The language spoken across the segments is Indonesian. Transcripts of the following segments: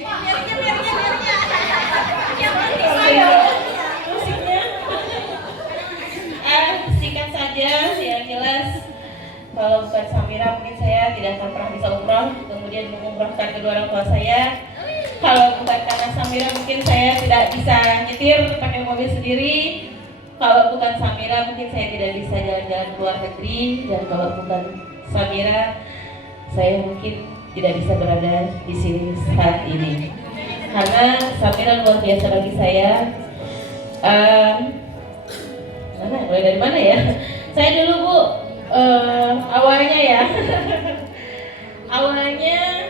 Musiknya singkat saja, yang jelas kalau bukan Samira mungkin saya tidak akan pernah bisa umroh, kemudian mengumrohkan kedua orang tua saya. Kalau bukan karena Samira mungkin saya tidak bisa nyetir pakai mobil sendiri. Kalau bukan Samira mungkin saya tidak bisa jalan-jalan ke luar negeri. Dan kalau bukan Samira saya mungkin tidak bisa berada di sini saat ini. Karena Samira luar biasa bagi saya. Mulai dari mana ya? Saya dulu Bu, awalnya ya, awalnya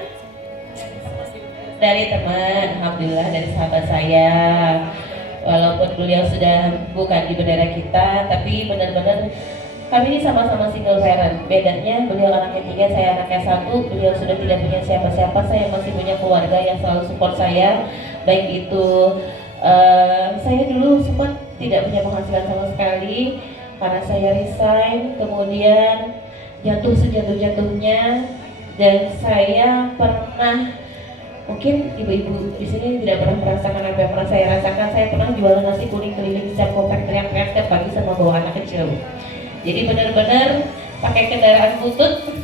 dari teman, alhamdulillah dari sahabat saya. Walaupun beliau sudah bukan di bendera kita, tapi benar-benar kami ini sama-sama single parent. Bedanya beliau anaknya 3, saya anaknya 1. Beliau sudah tidak punya siapa-siapa, saya masih punya keluarga yang selalu support saya. Baik itu saya dulu sempat tidak punya penghasilan sama sekali karena saya resign, kemudian jatuh sejatuh-jatuhnya, dan saya pernah, mungkin ibu-ibu di sini tidak pernah merasakan apa yang pernah saya rasakan. Saya pernah jualan nasi kuning keliling setiap komplek, teriak-teriak setiap pagi sama bawa anak kecil. Jadi benar-benar pakai kendaraan butut.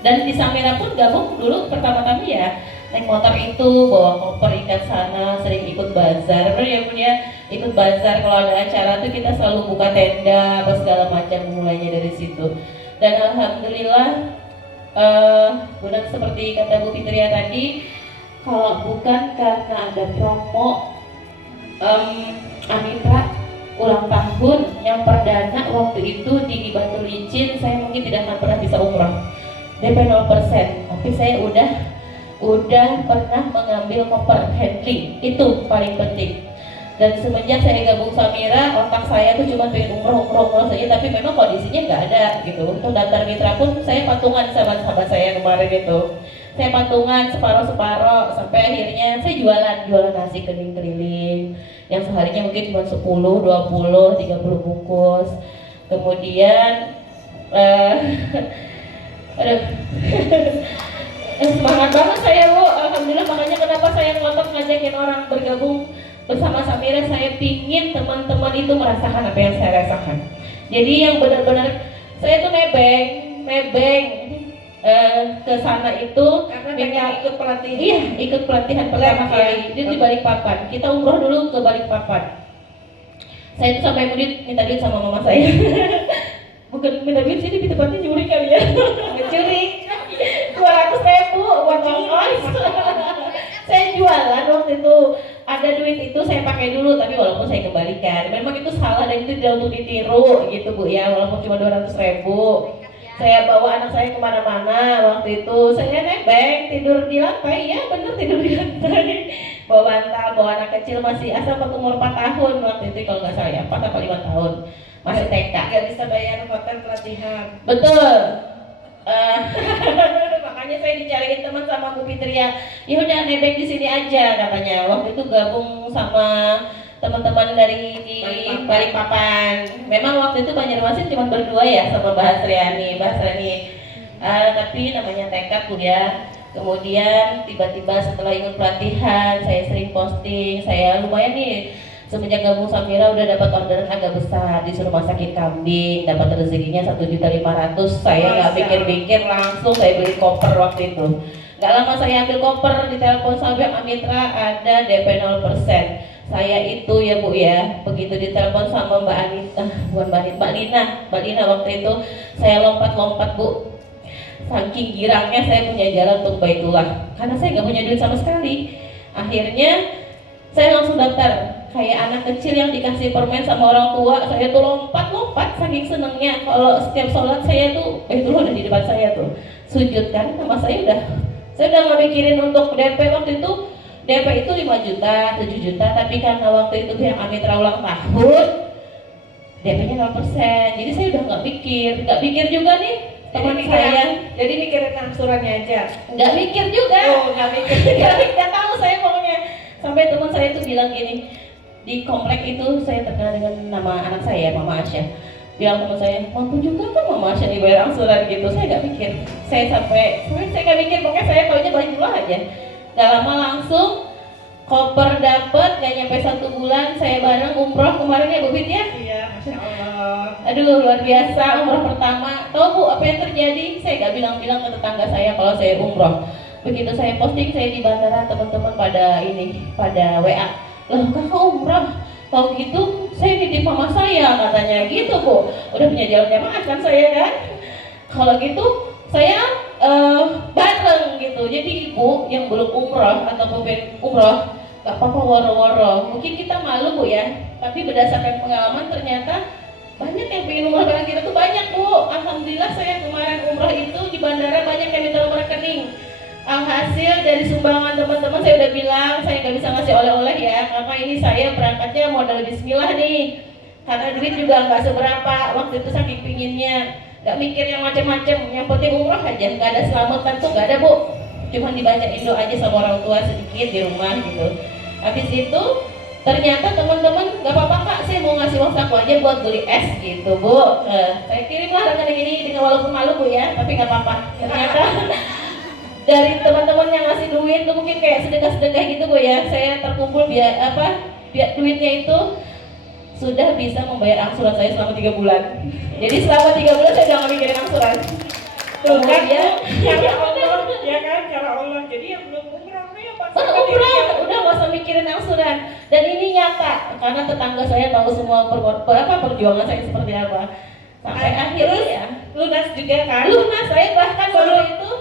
Dan di Samira pun gabung dulu pertama-tama ya naik motor itu, bawa koper ikat sana, sering ikut bazar. Bener ya Bun ya, ikut bazar. Kalau ada acara tuh kita selalu buka tenda apa segala macam, mulainya dari situ. Dan alhamdulillah benar seperti kata Bu Fitria tadi, kalau bukan karena ada promo Amitra ulang tahun yang perdana waktu itu di Batu Licin, saya mungkin tidak akan pernah bisa umroh. DP 0%, tapi saya udah pernah mengambil koper handling, itu paling penting. Dan semenjak saya gabung Samira, otak saya tuh cuma pengen umroh saja, tapi memang kondisinya nggak ada gitu. Untuk daftar mitra pun saya patungan sama sahabat saya kemarin itu. Saya patungan separoh-separoh sampai akhirnya saya jualan nasi keliling yang seharinya mungkin cuma 10, 20, 30 bungkus. Kemudian aduh semangat banget saya Bu, alhamdulillah. Makanya kenapa saya ngotot ngajakin orang bergabung bersama Samira, saya pingin teman-teman itu merasakan apa yang saya rasakan. Jadi yang benar-benar saya tuh nebeng ke sana itu karena minta ikut pelatihan. Iya, ikut pelatihan pertama kali itu di Balikpapan. Kita umroh dulu ke Balikpapan. Saya tuh sampai minta duit sama mama saya. Bukan minta duit sih, di tempatnya nyuri kali ya. Mencuri 200.000 buat ongkos. Saya jualan waktu itu, ada duit itu saya pakai dulu, tapi walaupun saya kembalikan, memang itu salah dan itu tidak untuk ditiru gitu Bu ya. Walaupun cuma 200.000, saya bawa anak saya kemana-mana. Waktu itu saya nebeng, tidur di lantai, ya bener tidur di lantai, bawa bantal, bawa anak kecil masih asal umur 4 tahun waktu itu kalau nggak salah ya, 4 atau 5 tahun, masih TK. Nggak bisa bayar hotel pelatihan. Betul. Makanya saya dicariin teman sama Bu Fitria, ya udah nebeng di sini aja katanya. Waktu itu gabung sama teman-teman dari Balikpapan. Memang waktu itu Banjarmasin cuma berdua ya sama Mbak Hasriani. Tapi namanya tekad Bu ya. Kemudian tiba-tiba setelah ikut pelatihan, saya sering posting, saya lumayan nih. Semenjak gabung Samira udah dapat orderan agak besar, disuruh masakin kambing, dapat rezekinya 1.500.000. Saya nggak pikir-pikir, langsung saya beli koper waktu itu. Nggak lama saya ambil koper, ditelepon sampai Amitra ada DP 0%. Saya itu ya Bu ya, begitu ditelepon sama Mbak Anita, Mbak Lina waktu itu, saya lompat-lompat Bu. Saking girangnya saya punya jalan untuk Baitullah, karena saya nggak punya duit sama sekali. Akhirnya saya langsung daftar. Kayak anak kecil yang dikasih permen sama orang tua, saya tuh lompat saking senengnya. Kalau setiap sholat saya tuh, itu udah di depan saya tuh sujud kan, sama saya udah nggak mikirin untuk DP. Waktu itu DP itu 5 juta, 7 juta, tapi karena waktu itu pihak Amitra ulang tahun, DP-nya 0%. Jadi saya udah nggak pikir juga nih teman saya. Jadi mikirin angsurannya aja. Nggak mikir juga. Oh, nggak mikir. Nggak tahu saya pokoknya. Sampai teman saya tuh bilang gini, di komplek itu saya terkenal dengan nama anak saya, Mama Asya. Bilang teman saya, mampu juga kan Mama Asya dibayar angsuran gitu. Saya nggak mikir. Saya nggak mikir, pokoknya saya taunya Baitullah aja. Gak lama langsung koper dapet, gak nyampe 1 bulan saya bareng umroh kemarin ya Bu Fit ya. Iya, Masya Allah. Aduh luar biasa umroh pertama. Tahu Bu apa yang terjadi? Saya gak bilang-bilang ke tetangga saya kalau saya umroh. Begitu saya posting saya di bandara, teman-teman pada WA. Loh kakak umroh? Kalau gitu saya nitip mama saya katanya gitu Bu. Udah punya jalan jamaah kan saya kan? Kalau gitu saya bareng gitu. Jadi ibu yang belum umroh atau pengen umroh gak apa-apa woro-woro. Mungkin kita malu Bu ya, tapi berdasarkan pengalaman ternyata banyak yang pengen umroh bareng kita tuh banyak Bu. Alhamdulillah saya kemarin umroh itu di bandara banyak yang minta nomor rekening. Alhasil dari sumbangan teman-teman saya udah bilang saya nggak bisa ngasih oleh-oleh ya, karena ini saya berangkatnya modal bismillah nih. Karena duit juga nggak seberapa, waktu itu saking pinginnya, nggak mikir yang macam-macam, yang penting umroh aja, nggak ada selamatan tuh nggak ada Bu. Cuman dibacain doa aja sama orang tua sedikit di rumah gitu. Habis itu ternyata teman-teman nggak apa-apa kak, saya mau ngasih uang saku aja buat beli es gitu Bu. Saya kirimlah rekening ini dengan walaupun malu Bu ya, tapi nggak apa-apa. Ternyata dari teman-teman yang ngasih duit tuh mungkin kayak sedekah-sedekah gitu Bu ya, saya terkumpul biar duitnya itu sudah bisa membayar angsuran saya selama 3 bulan. Jadi selama 3 bulan saya udah nggak mikirin angsuran. Tuh kan ya. cara Allah, ya kan, cara Allah. Jadi yang belum umroh ya pas Umroh, udah gak usah mikirin angsuran. Dan ini nyata, karena tetangga saya tahu semua perjuangan saya seperti apa. Sampai akhirnya ya lunas juga kan. lunas. Saya bahkan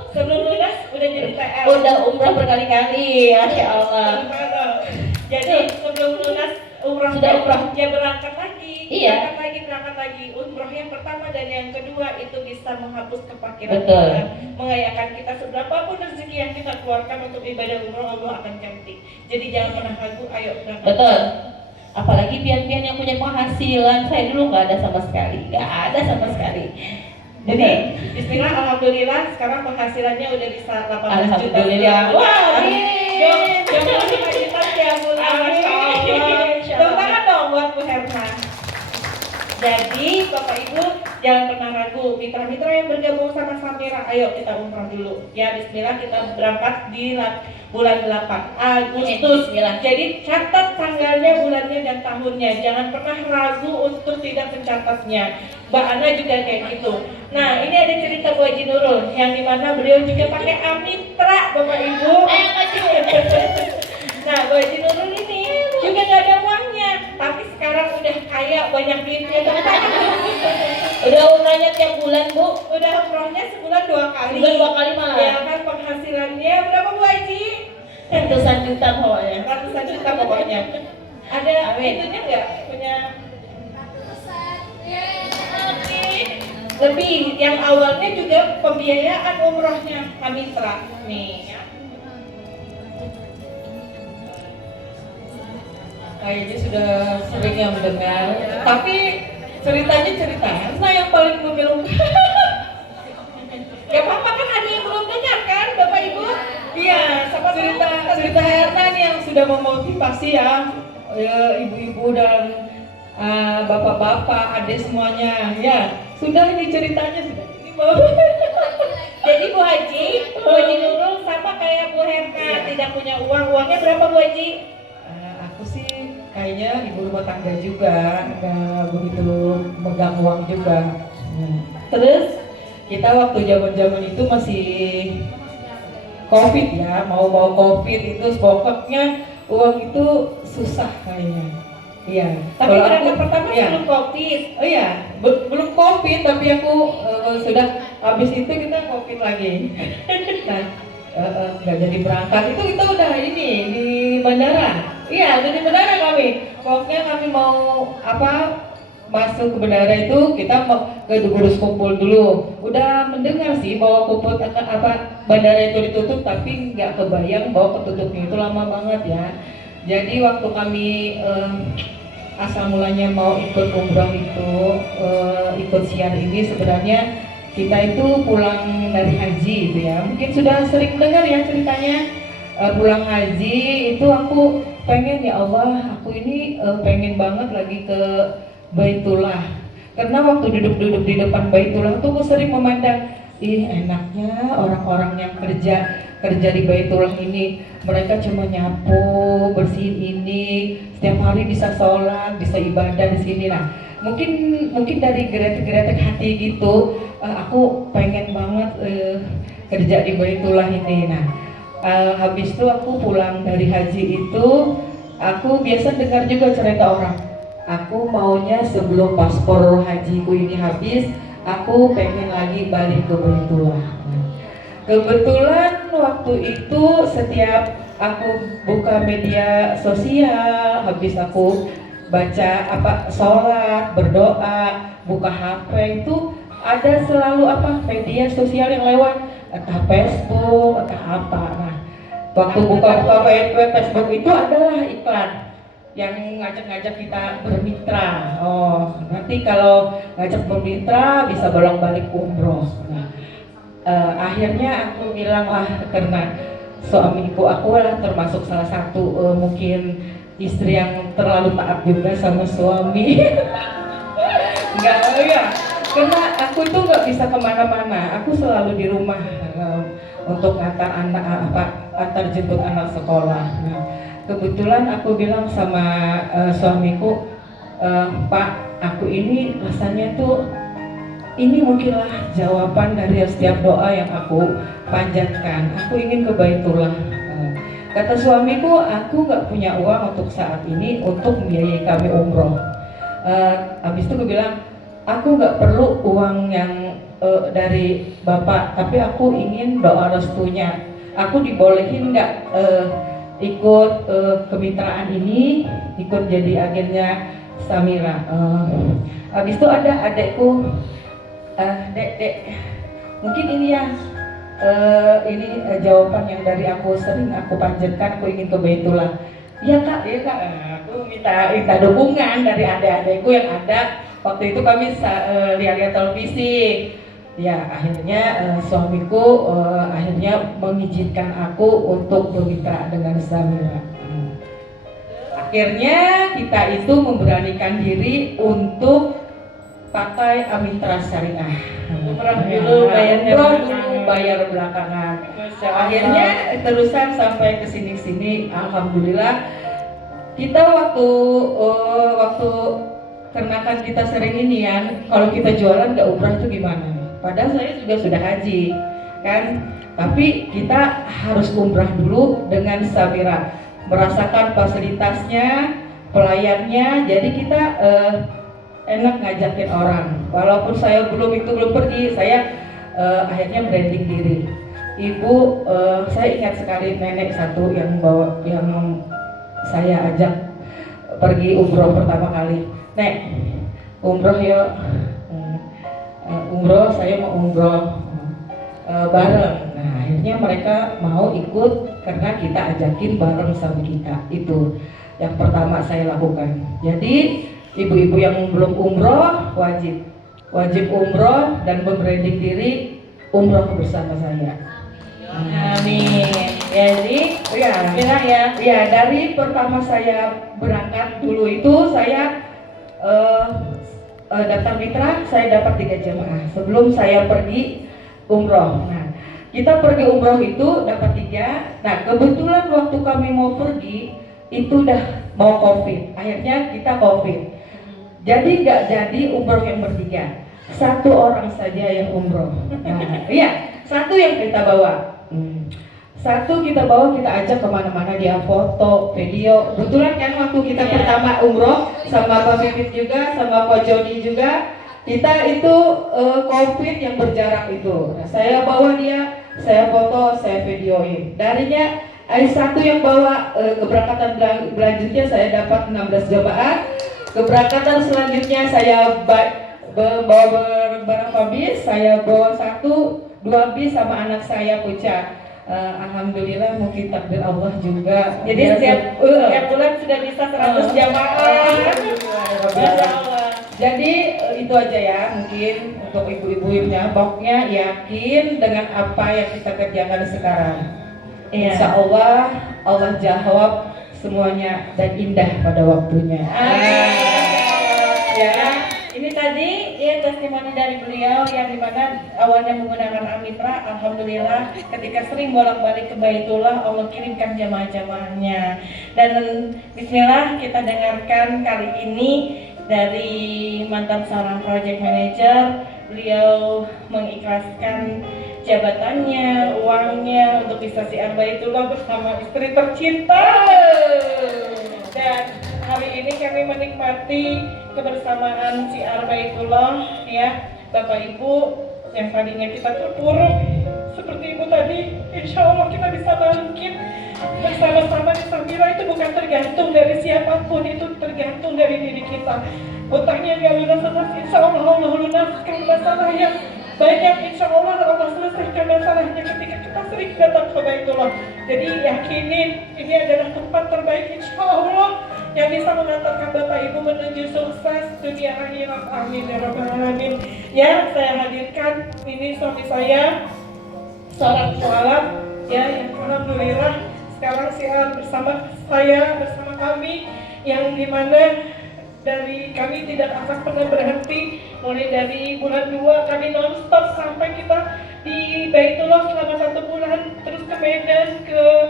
Sebelum lunas udah jadi PR. udah umroh berkali-kali, Masya Allah. Jadi sebelum lunas umroh Sudah umroh. ya berangkat lagi. Iya. Berangkat lagi. Umroh yang pertama dan yang kedua itu bisa menghapus kepakiran Betul. kita, mengayakan kita seberapapun rezeki yang kita keluarkan untuk ibadah umroh, Allah akan cantik. Jadi jangan pernah ragu, ayo berangkat. Betul. Apalagi pian-pian yang punya penghasilan, saya dulu nggak ada sama sekali. Jadi Bismillah, alhamdulillah sekarang penghasilannya udah bisa 18 juta. Alhamdulillah. Wah, amin. Jangan 5 juta tiap bulan. Masya Allah. Tepuk tangan dong buat Bu Herma. Jadi Bapak Ibu jangan pernah ragu, mitra-mitra yang bergabung sama Samira, ayo kita umroh dulu. Ya Bismillah, kita berangkat di bulan 8 Agustus. Jadi catat tanggalnya, bulannya dan tahunnya. Jangan pernah ragu untuk tidak mencatatnya. Mbak Ana juga kayak gitu. Nah ini ada cerita Bu Haji Nurul yang dimana beliau juga pakai Amitra Bapak Ibu. Nah Bu Haji Nurul ini juga nggak ada uangnya, tapi sekarang udah kaya, banyak duitnya. Udah umrohnya tiap bulan Bu. Udah umrohnya sebulan 2 kali. Sebulan 2 kali malah. Ya kan penghasilannya berapa Bu Haji? Ratusan juta pokoknya. Ratusan juta pokoknya. Ada itunya nggak? Punya lebih, yang awalnya juga pembiayaan umrohnya Amitra nih ya. Kayaknya sudah sering yang mendengar, tapi ceritanya yang paling memilukan. Gak apa-apa kan, ada yang belum dengar kan Bapak Ibu? Iya, sama cerita Herna nih yang sudah memotivasi ya, ibu-ibu dan bapak-bapak, adik semuanya. Ya, sudah ini ceritanya sudah ini mau. Jadi Bu Haji Nurul sama kayak Bu Herna, tidak punya uang. Uangnya berapa Bu Haji? Aku sih kayaknya ibu rumah tangga juga, nggak begitu megang uang juga. Terus kita waktu zaman itu masih COVID ya, mau COVID itu pokoknya uang itu susah kayaknya. Iya. Tapi Kalau berangkat aku- pertama iya. sebelum COVID. Oh iya, belum COVID tapi aku sudah habis itu kita COVID lagi. Nah, nggak jadi berangkat itu kita udah ini di bandara. Iya, udah di bandara kami. Pokoknya kami mau masuk ke bandara itu kita mau ke Dugurus Kumpul dulu. Udah mendengar sih bahwa Kumpul akan bandara itu ditutup, tapi nggak kebayang bahwa ketutupnya itu lama banget ya. Jadi waktu kami asal mulanya mau ikut umroh itu, ikut siar ini sebenarnya kita itu pulang dari haji itu ya. Mungkin sudah sering dengar ya ceritanya. Pulang haji itu aku pengen, ya Allah, aku ini pengen banget lagi ke Baitullah. Karena waktu duduk-duduk di depan Baitullah tuh aku sering memandang, ih enaknya orang-orang yang kerja kerja di Baitullah ini. Mereka cuma nyapu, bersihin ini, setiap hari bisa sholat, bisa ibadah di sini. Nah, mungkin dari geretek-geretek hati gitu, aku pengen banget kerja di Baitullah ini. Nah, habis itu aku pulang dari haji itu, aku biasa dengar juga cerita orang. Aku maunya sebelum paspor hajiku ini habis, aku pengen lagi balik ke Baitullah. Kebetulan waktu itu setiap aku buka media sosial, habis aku baca sholat, berdoa, buka HP itu ada selalu media sosial yang lewat, entah Facebook, entah apa. Nah, waktu buka Facebook itu adalah iklan yang ngajak-ngajak kita bermitra. Oh, nanti kalau ngajak bermitra bisa bolak-balik umroh. Nah, akhirnya aku bilang karena suamiku, aku lah termasuk salah satu mungkin istri yang terlalu taat juga sama suami. Enggak, ya, karena aku tuh nggak bisa kemana-mana, aku selalu di rumah untuk antar jemput anak sekolah. Nah, kebetulan aku bilang sama suamiku, Pak, aku ini rasanya tuh ini mungkinlah jawaban dari setiap doa yang aku panjatkan. Aku ingin ke Baitullah. Kata suamiku, aku nggak punya uang untuk saat ini untuk membiayai kami umroh. Habis itu aku bilang, aku nggak perlu uang yang dari bapak, tapi aku ingin doa restunya. Aku dibolehin nggak ikut kemitraan ini, ikut jadi agennya Samira. Habis itu ada adekku. Dek, mungkin ini ya, jawaban yang dari aku sering aku panjatkan, aku ingin ke Baitullah. Iya kak, aku minta dukungan dari adik-adikku yang ada. Waktu itu kami lihat televisi. Ya, akhirnya suamiku akhirnya mengizinkan aku untuk bermitra dengan Samira. Akhirnya kita itu memberanikan diri untuk pakai Amitra Syariah. Umrah dulu, bayar belakangan. Akhirnya terusan sampai ke sini. Alhamdulillah. Kita waktu karena kan kita sering ini ya, kalau kita jualan nggak umrah itu gimana? Padahal saya juga sudah haji, kan? Tapi kita harus umrah dulu dengan Samira, merasakan fasilitasnya, pelayannya. Jadi kita enak ngajakin orang. Walaupun saya belum pergi, saya akhirnya branding diri. Ibu, saya ingat sekali nenek satu yang saya ajak pergi umroh pertama kali. Nek, umroh yuk. Umroh, saya mau umroh bareng. Nah, akhirnya mereka mau ikut karena kita ajakin bareng sama kita. Itu yang pertama saya lakukan. Jadi ibu-ibu yang belum umroh wajib umroh dan membranding diri umroh bersama saya. Amin. Jadi ya dari pertama saya berangkat dulu itu saya daftar mitra, saya dapat 3 jemaah sebelum saya pergi umroh. Nah, kita pergi umroh itu dapat 3. Nah, kebetulan waktu kami mau pergi itu udah mau COVID. Akhirnya kita COVID. Jadi nggak jadi umroh yang bertiga, 1 orang saja yang umroh. Nah, iya, 1 yang kita bawa. 1 kita bawa, kita ajak kemana-mana, dia foto, video. Kebetulan kan waktu kita pertama umroh sama Pak Pipit juga, sama Pak Jody juga, kita itu COVID yang berjarak itu. Nah, saya bawa dia, saya foto, saya videoin. Darinya 1 yang bawa keberangkatan selanjutnya saya dapat 16 jemaah. Keberangkatan selanjutnya saya bawa beberapa bis, saya bawa 1-2 bis sama anak saya Puca. Alhamdulillah, mungkin takdir Allah juga. Jadi setiap bulan sudah bisa 100 jamaah. Masya Allah. Jadi itu aja ya, mungkin untuk ibu-ibunya, pokoknya yakin dengan apa yang kita kerjakan sekarang. Insya Allah, Allah jawab semuanya dan indah pada waktunya. Ya, Ini tadi ya testimoni dari beliau yang dimana awalnya menggunakan Amitra, alhamdulillah ketika sering bolak-balik ke Baitullah Allah kirimkan jamaah-jamaahnya. Dan Bismillah kita dengarkan kali ini dari mantan seorang project manager. Beliau mengikhlaskan jabatannya, uangnya untuk bisa siar Baitullah bersama istri tercinta. Dan hari ini kami menikmati kebersamaan siar Baitullah ya Bapak Ibu yang tadinya kita terpuruk seperti Ibu tadi, insya Allah kita bisa bangkit bersama-sama di Samira. Itu bukan tergantung dari siapapun, itu tergantung dari diri kita. Utangnya gak lunas, insya Allah Allah lunaskan. Masalah yang banyak insya Allah Allah selesaikan masalahnya ketika kita sering datang ke Baitullah. Jadi yakinin ini adalah tempat terbaik insya Allah yang bisa mengantarkan Bapak Ibu menuju sukses dunia akhirat. Amin ya rabbal alamin. Ya, saya hadirkan ini suami saya, seorang mualaf ya, yang alhamdulillah sekarang siar bersama saya, bersama kami, yang dimana dari kami tidak akan pernah berhenti. Mulai dari bulan 2 kami nonstop sampai kita di Baitullah selama 1 bulan, terus ke Medan, ke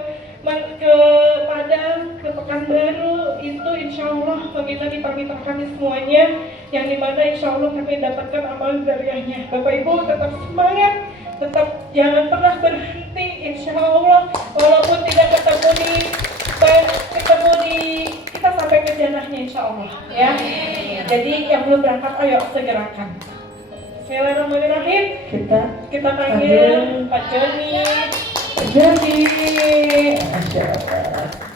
Padang, ke Pekanbaru. Itu insya Allah meminta mitra kami semuanya, yang dimana insya Allah kami dapatkan amal jariahnya. Bapak Ibu tetap semangat, tetap jangan pernah berhenti insya Allah, walaupun tidak ketemu di kita sampai ke jannahnya insya Allah ya. Jadi yang belum berangkat ayo segerakan. Bismillahirrahmanirrahim. Kita panggil Pak Joni. Jadi, Masya Allah.